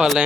তাহলে।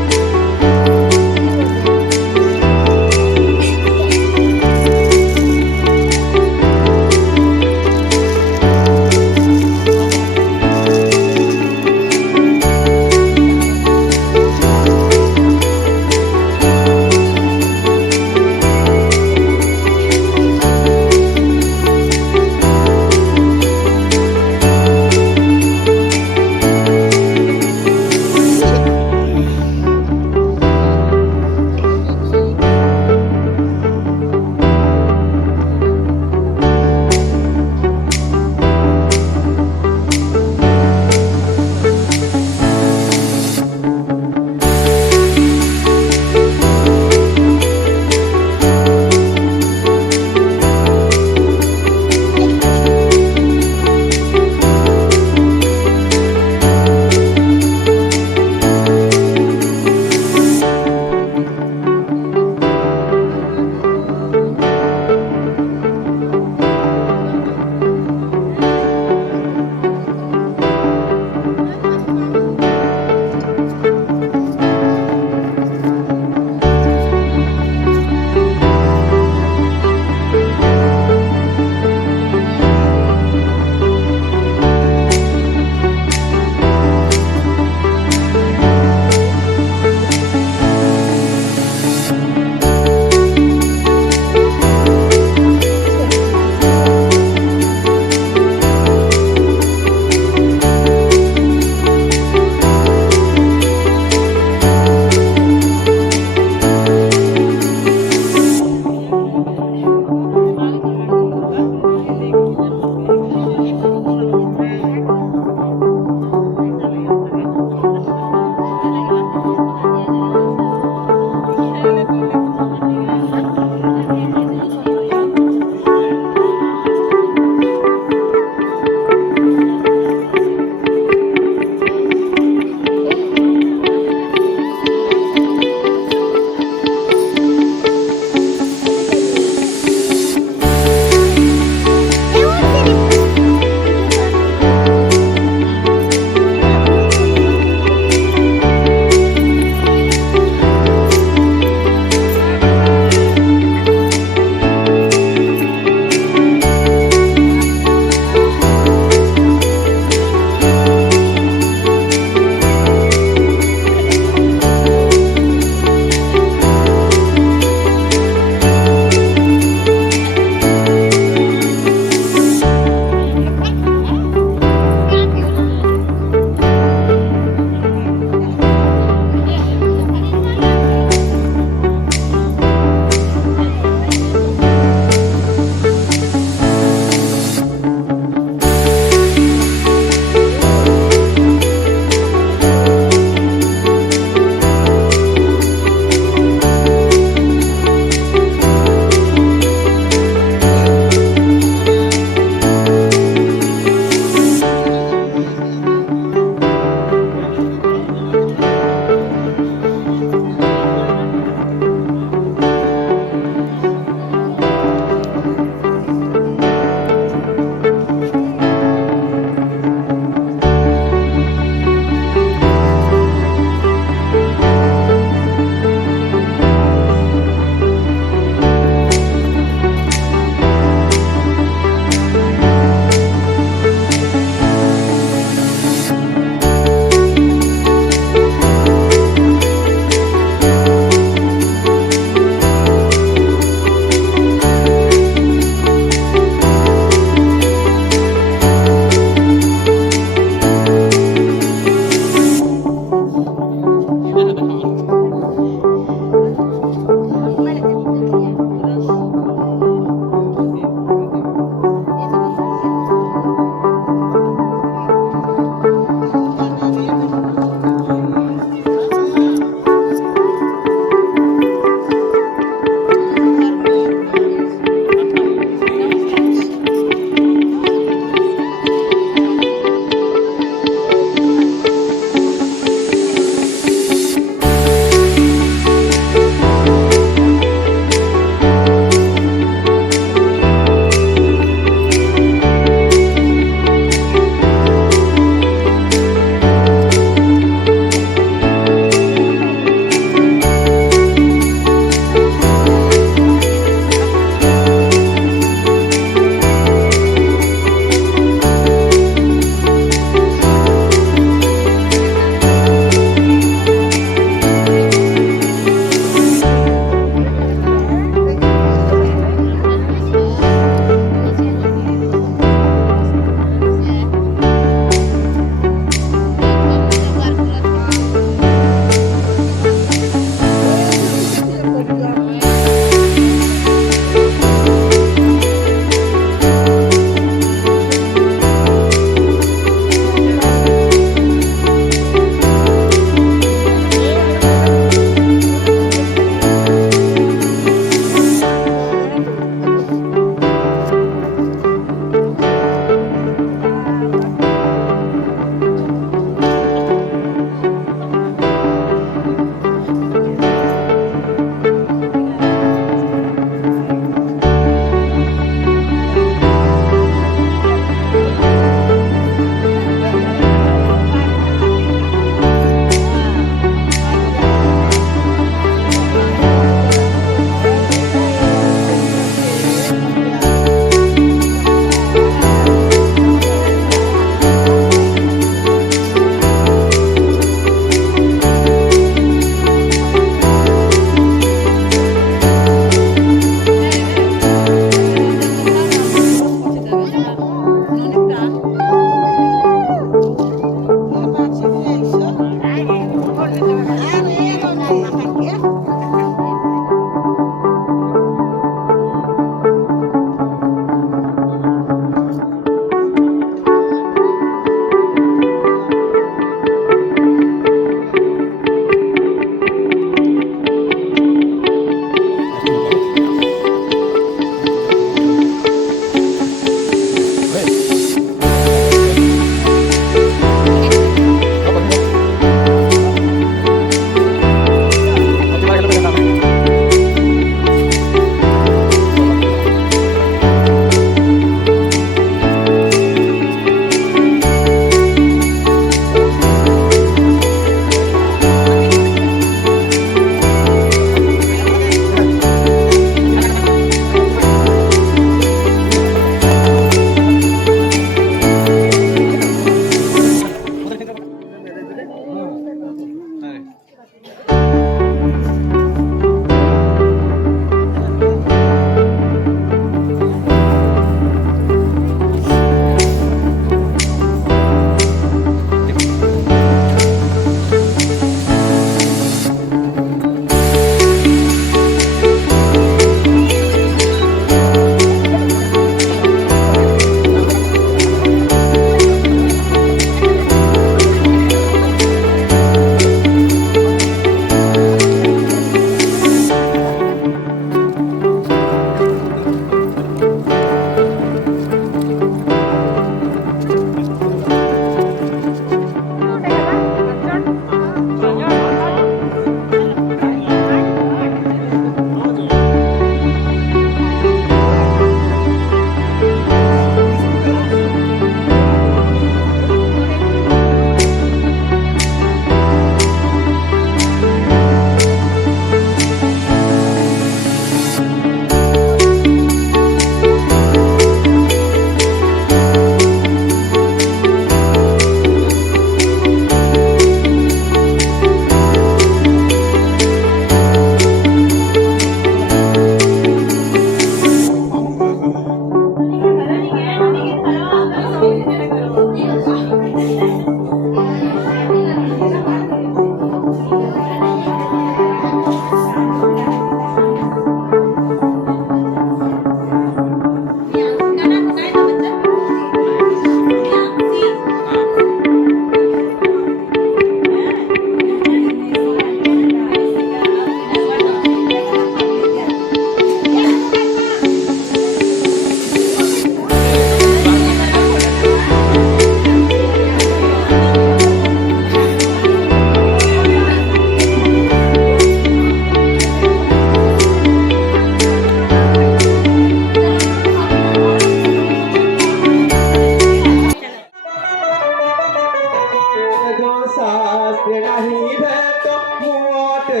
ନାହିଁ ଭେଟ ମୁଅଟେ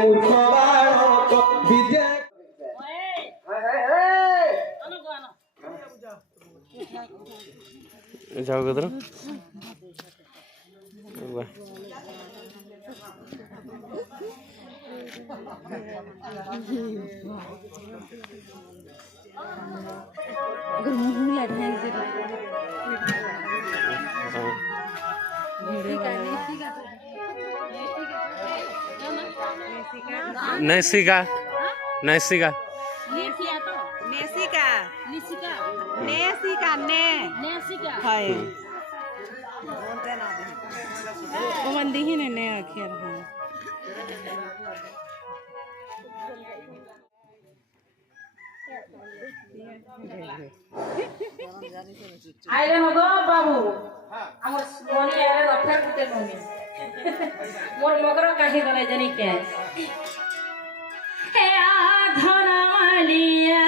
ମୂର୍ଖ ବାଳକ ବିଦ୍ୟା जाओ किधर अगर मुंह लड़ने से नैसिका नैसिका नेसिका नेसिका ने नेसिका हाय वो बंदी ही ने अखिर हां आइले मगो बाबू हमर मोनी आरे रफेर कुटे नमी मोर मगर काहे गले जनी के हे आधन मालिया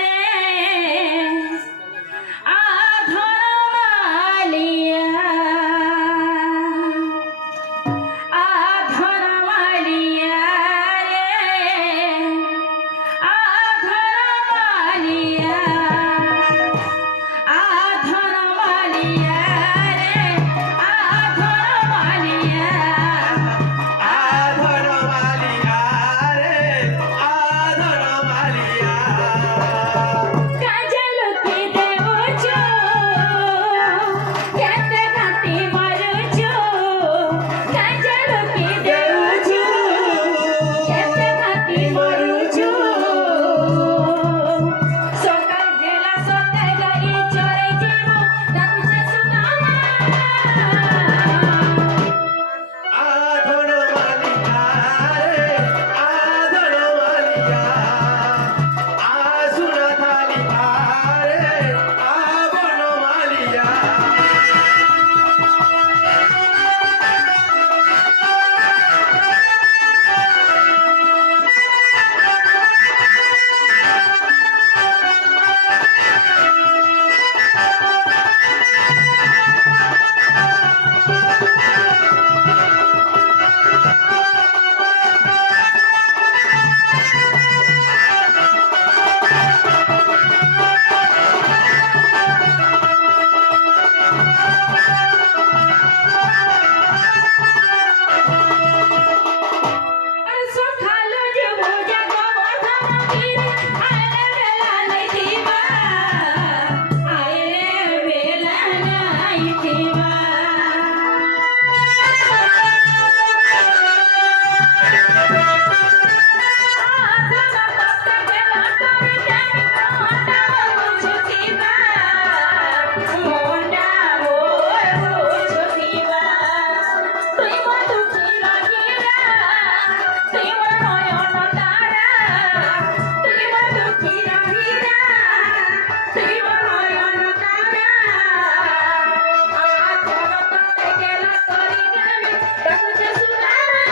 रे आधन मालिया आधन मालिया रे आधन मालिया आधर मालिया रे आधर मालिया आधर मालिया रे आधर मालिया काजल की देवचो केते घाटी मारुचो काजल की देवचो केते घाटी मारुचो सकाळ गेला सोते गई चोरे जीवो डाकुचे सुनामा आधर मालिया रे आधर मालिया आसुना थाली रे आवन मालिया अरे सोखालो जे मोजा को बधाना गिरे आले बेला नहीं थीबा आले बेला नहीं थीबा आधरा पत्ता बेला कर जानी मोंडा बुझुतीबा मोंडा बुझुतीबा तुई दुखी लागिरा तुई नयन तारा तुई दुखी लागिरा तुई नयन तारा आखर तते गेला करी देबे डाकुचे सुनामा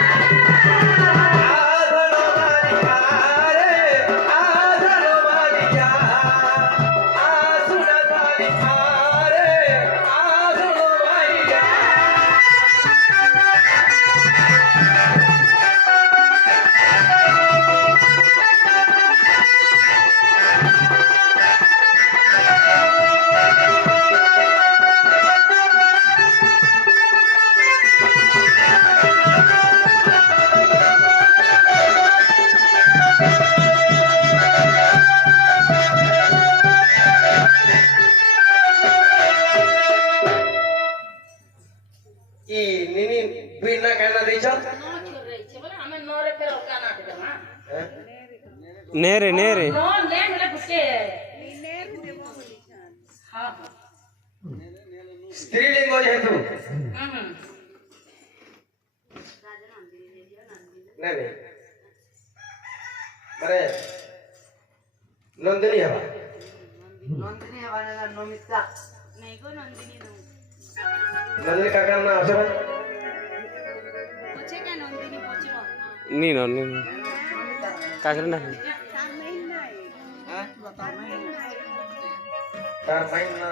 आधर मालिया रे आधर मालिया आसुना थाली रे आधर मालिया ई निनी बिना कहना देछ हमें नोरे फेर का नाटक ना नेरे नेरे नो ले मिले गुस्से हां स्त्रीलिंग जेहेतु नहीं मारे नंदिनी हवा ना नमिता नहीं को नंदिनी नो नंदिनी काका ना आसे भाई पूछे क्या नंदिनी पूछो नी नो नी काकर ना तार फाइन ना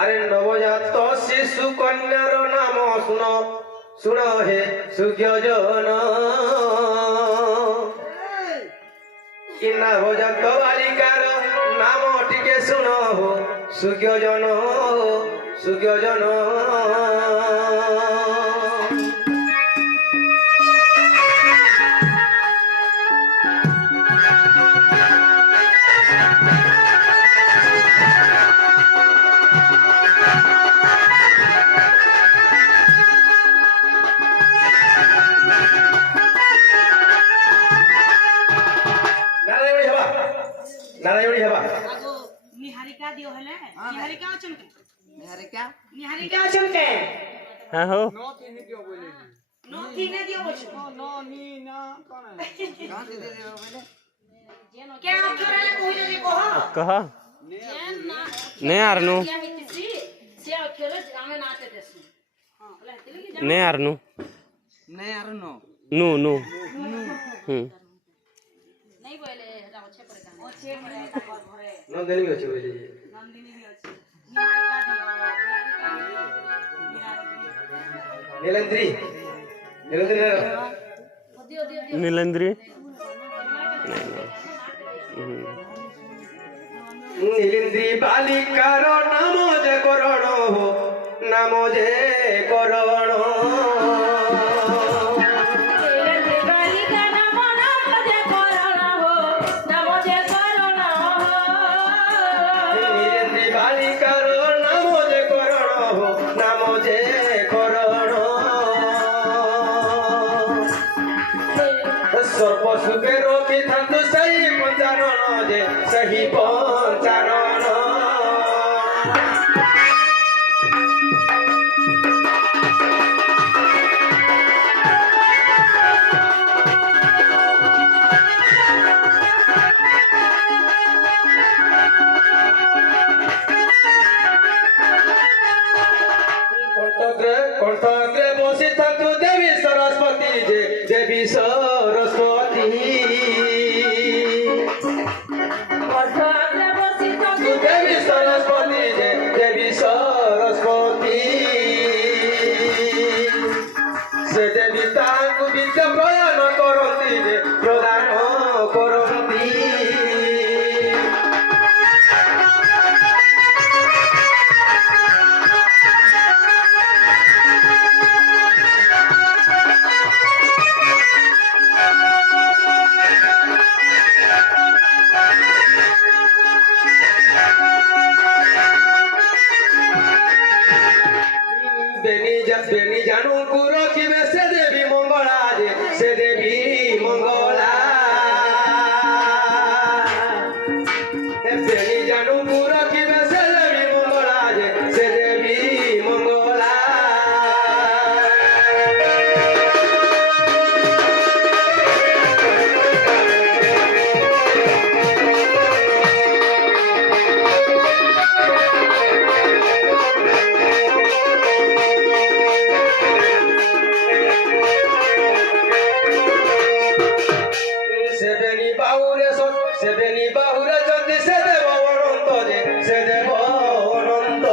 আরে নবজাত শিশু কন্যার নাম শুন শুন হে সুজ্ঞজন কি নবজাত বালিকার নাম টিকে শুন হো সুজ্ঞজন সুজ্ঞজন নারায়ণী হবা আগো নিহারিকা দিও হলে নিহারিকা অছন কে নিহারিকা নিহারিকা অছন কে হ্যাঁ হো নো থিনে দিও বলছো গান দিদি দেব বলে কে অক্ষরে কইলে রে কহ কহ जेन ना নে আর নু क्या हितसी से अकेले जामे नाते देसु हां बोले हतिले कि নে আর নু নে আর নো নু নু হুম नहीं बोले हेटा अच्छे पड़े गाने অছে পরে এটা ঘর ঘরে নন্দিনী আছে বলি নন্দিনী বি আছে নিহারিকা দিও নীলেন্দ্রী নীলেন্দ্রী दियो दियो दियो নীলেন্দ্রী নীলেন্দ্রী বালিকার নাম যে করণ হো নাম যে করণ बालिका नाम नाम जे करण हो नाम जे करण हो নীলেন্দ্রী বালিকার নাম যে করণ হো নাম যে করণ সর্ব সুখে রক্ষি থান্তু সেই পঞ্চানন যে সেই পঞ্চানন কণ্ঠগ্রে বসি থান্তু দেবী সরস্বতী যে দেবী সরস্বতী अर्थाग्र बसित দেবী সরস্বতী যে দেবী সরস্বতী সে দেবী তাঙ্কু বিদ্যা প্রদান করন্তি যে প্রদান করন্তি বেনি জানু রখিবে সে দেবী মঙ্গলা যে সে দেবী মঙ্গলা বেনি জানু রখিবে সে দেবী মঙ্গলা যে সে দেবী মঙ্গলা সেবেনি বাহুরে যদি সে দেব অনন্ত যে সে দেব অনন্ত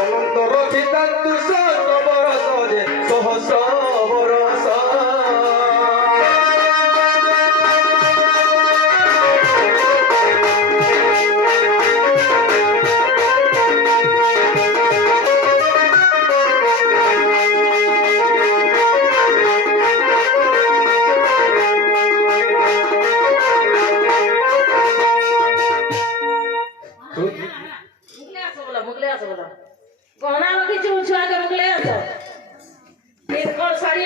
অনন্ত রক্ষিতান্তু সহস্র বরস যে সহস্র বরস मुगले आसो बोला गहना रखी छु छुआ के मुगले आसो तीन कोन साड़ी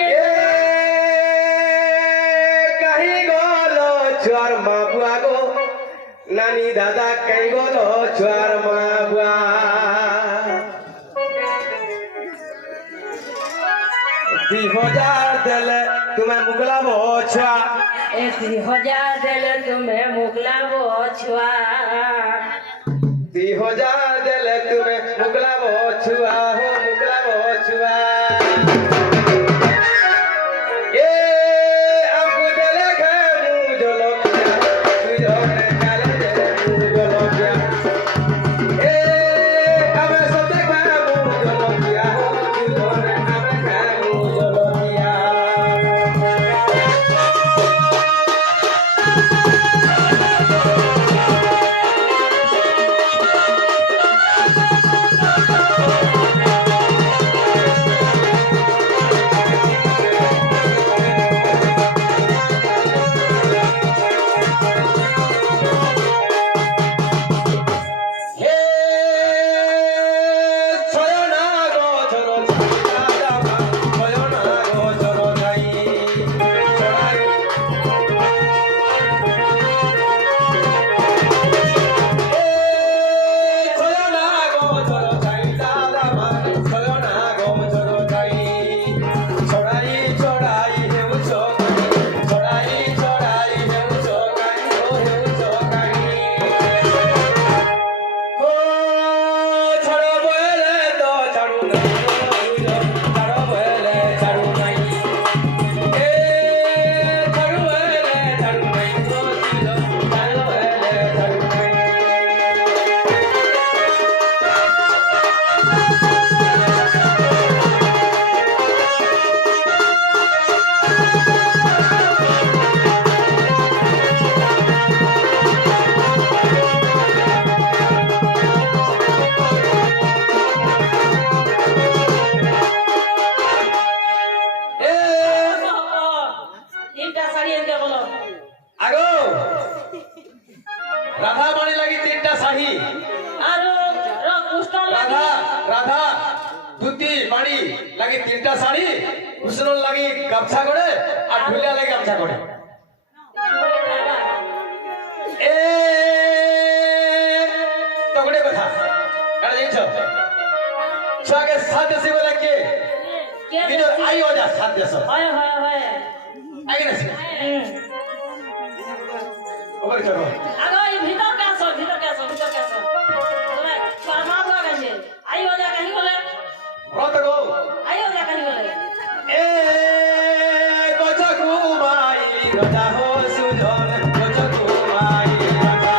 কাহি গল ছুয়ার মা বুয়া গো নানি দাদা কাহি গল ছুয়ার মা বুয়া 2000 দেলে তুমি মুগলাব ছুয়া 1000 देले तुम्हें मुगलाबो छुआ 2000 দেলে তুমি মুগলাব ছুয়া হো মুগলাব ছুয়া এ আপু দেলে খে মু জলকিয়া তুই জনে কালে দেলে মু জলকিয়া के बोलो আগো রাধা বাণী লাগি তিনটা শাড়ি आरो रो कुष्ठ রাধা রাধা ধুতি বাণী লাগি তিনটা শাড়ি কৃষ্ণ লাগি গামছা করে আর ঢুলিয়া লাগি গামছা করে এ তগড়ে কথা কাটা জানিছ ছুয়াকে সাত দেশে বলে কে के কিন্তু আই ওজা সাত দেশ हाय हाय हाय আগে না ওপর চলো आगो ई भीतर के आसो भीतर के आसो तुम्हें शर्मा हुआ कैसे आई हो जा कहीं बोले রত গো आई हो जा कहीं बोले এ কথা ঘুমাই রাজা হো সুজন কথা ঘুমাই রাজা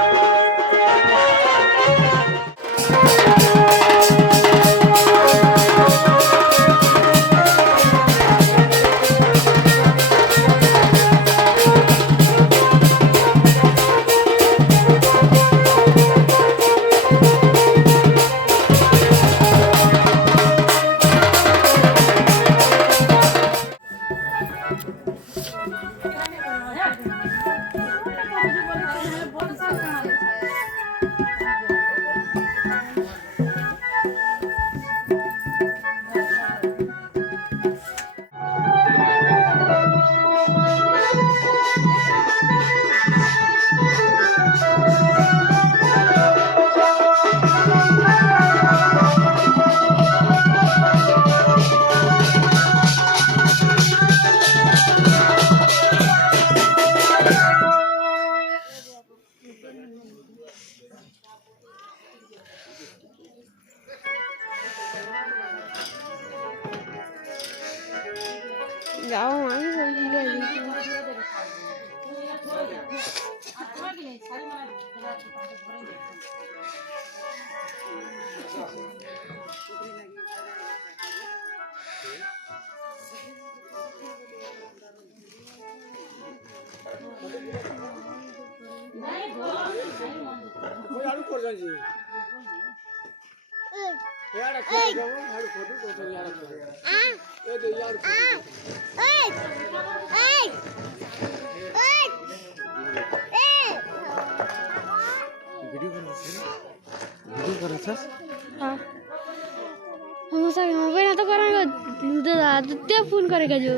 हम सब मोबाइल ना तो करेंगे दादा फोन करेगा जो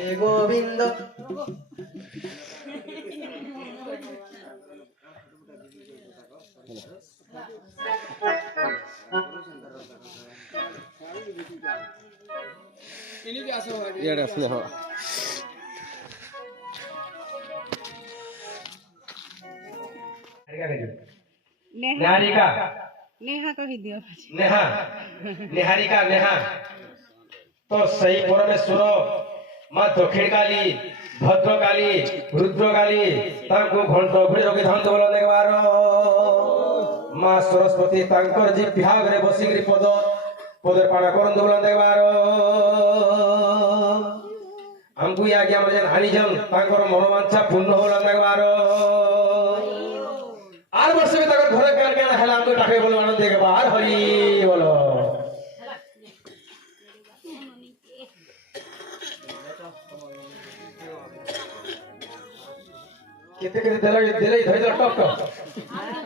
এ গোবিন্দ ইয়ারে আসলে হওয়া निहारिका नेहा कही दियो नेहा निहारिका नेहा तो सही परमेश्वर माँ दक्षिण काली भद्रकाली रुद्रकाली तांको घंट घुड़ी रखी धन बोल देखबार माँ सरस्वती तांकर जी विभाग रे बसिकरी पदर पाना करन बोल देखबार हमको या कि हमर जन हानिजन तांकर मनोवांछा पूर्ण होल देखबार आर वर्ष में तक घरे कर के हला हमको टाके बोल मान देखबार हरि बोलो केते केते देले धरि टक